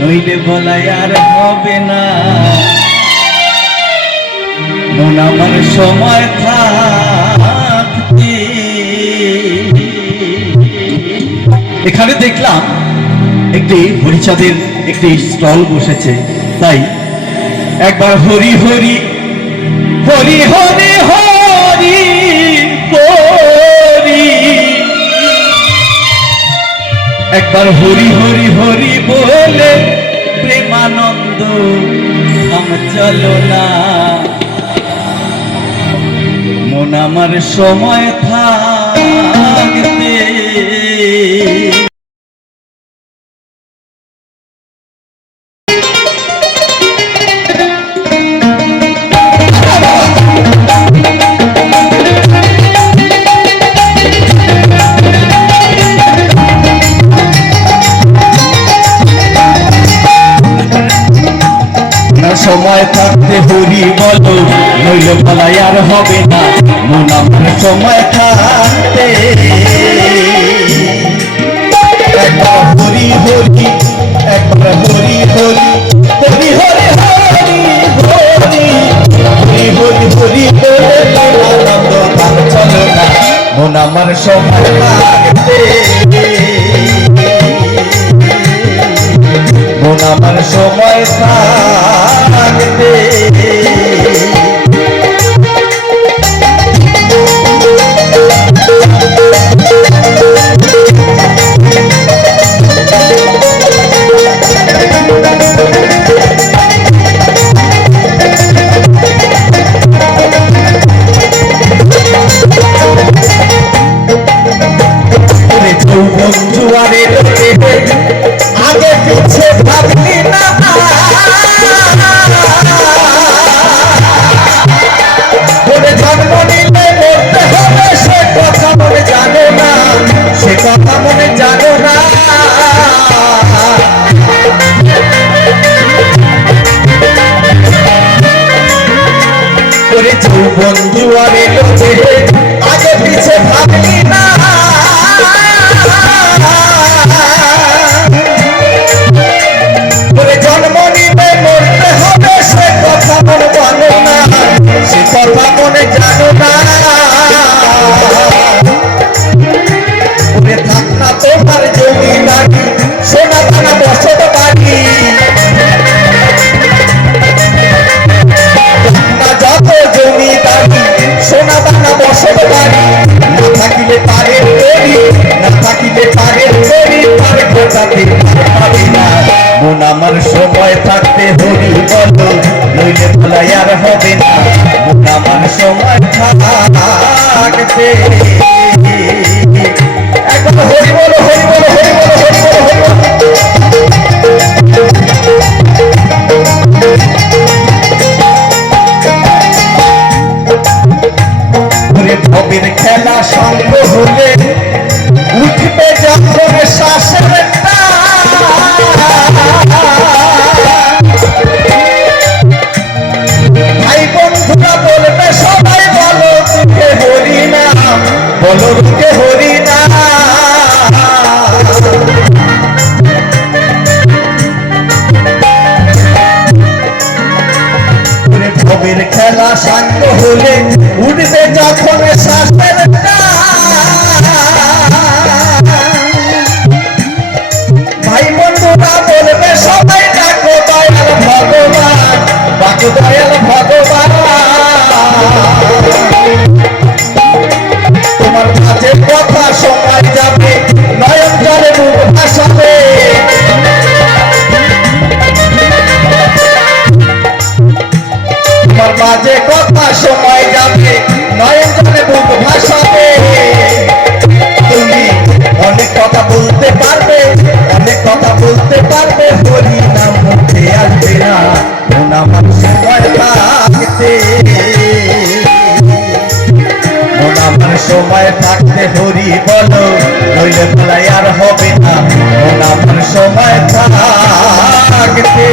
নইলে বলাই আর হবে না। মন আমার সময় থাকতে। এখানে দেখলাম একটি হরিচাঁদের একটি স্টল বসেছে। তাই একবার হরি হরি হরি হরি হরি একবার হরি হরি হরি বলে প্রেমানন্দ আম চলো না। মন আমার সময় থাকতে না সময় থাকতে হরি বলো, নইল বলাই আর হবে না। মন আমার সময় থাকতে। আমার সময় মন আমার সময় থাকতে ওরে জুয়ারে আগে পিছে ভাবলি না তোমার জমি বাড়ি সোনা দানা বসত বাড়ি। যত জমি বাড়ি সোনা দানা বসত বাড়ি। না থাকিলে পারে তরি, না থাকিলে পারে তরি, পারে গোটাতে পাবে না। মন আমার সময় থাকতে হরি বলো, নইলে ভোলাই আর হবে না। মন আমার সময় থাকতে হরিবল হরিবল ভবের শান্ত হলে উঠবে যখন শ্বাসের ভাই বন্ধুরা বলবে, সবাই ডাকো দয়াল ভগবান। ডাকো দয়াল আসবে না। মন আমার সময় থাকতে মন আমার সময় থাকতে হরি বলো, নইলে বলাই আর হবে না। মন আমার সময় থাকতে